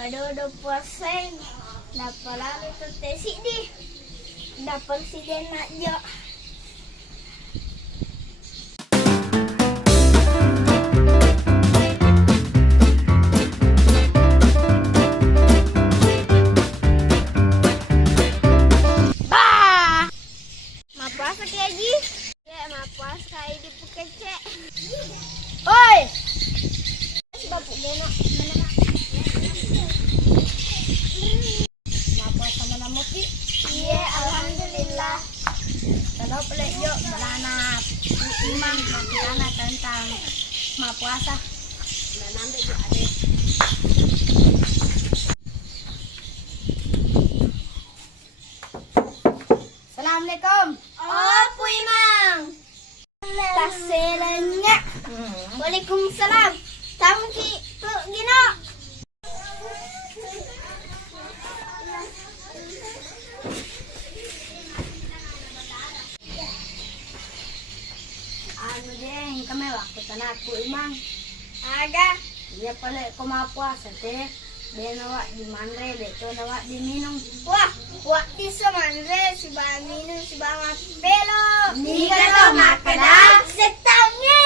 Madodo puaseng. Dapat lalu tetesi di. Dapat si Dena jo. Bah! Mapuasa kayak Ji? Ya, mapuasa kayak di Pukece. Oi! Si Bapak Dena mana? Mapuasa mana Muti? Iya, alhamdulillah. Kalau pelek yuk beranap imam makana tentang mapuasa. Dan nanti juga ada. Assalamualaikum. Oh, Pui Mang. Taselanya. Waalaikumsalam. Kamu ki gino. Anu deh, kami waktu tanah Pui Mang. Aga. Dia pala kumapuasa teh. Dia nawa di manre, beto nawa di minum. Wah, waktu semanre si ba minum si ba mapelo. Ni ka to makada. Setangnya.